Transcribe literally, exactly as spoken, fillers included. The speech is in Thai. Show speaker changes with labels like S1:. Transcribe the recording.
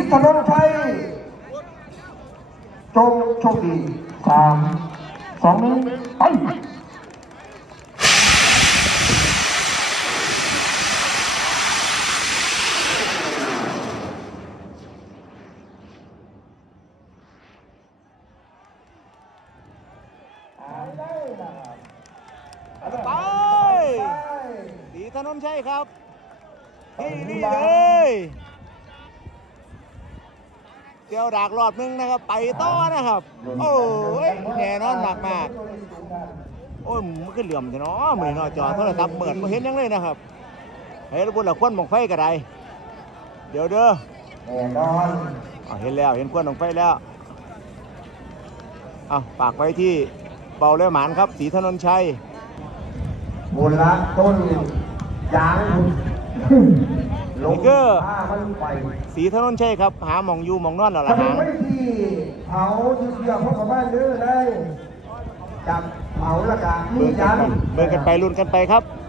S1: ถนนชัยจงโชคดีสามสองหนึ่งไป
S2: ไปสีถนนชัยครับนี่นี่เลยเกี่ยวดากรอบนึงนะครับไปต่อนะครับโอ้ยแน่นอนมากมากโอ้ยมันก็เหลื่อมแต่เนาะมือเนาะจอโทรศัพท์เปิดมาเห็นยังเลยนะครับเฮ้ยรบุญละควันมองไฟกระไดเดี๋ยวเด้อ
S1: แน่นอน
S2: เห็นแล้วเห็นควันมองไฟแล้วเอาฝากไว้ที่เบาเล่หมานครับสีถนนชัย
S1: บุญละต้นยาง
S2: นี่ก็สีถนนชัยครับหาหมองอยู่หมองนอนแล้วล่ะหาง
S1: ไม่ที่เผาที่เกี่ยวพวกชาวบ้านเด้อได้จับเผาละกันนี่ยัน
S2: เบิ่งกันไปลุ้นกันไปครับ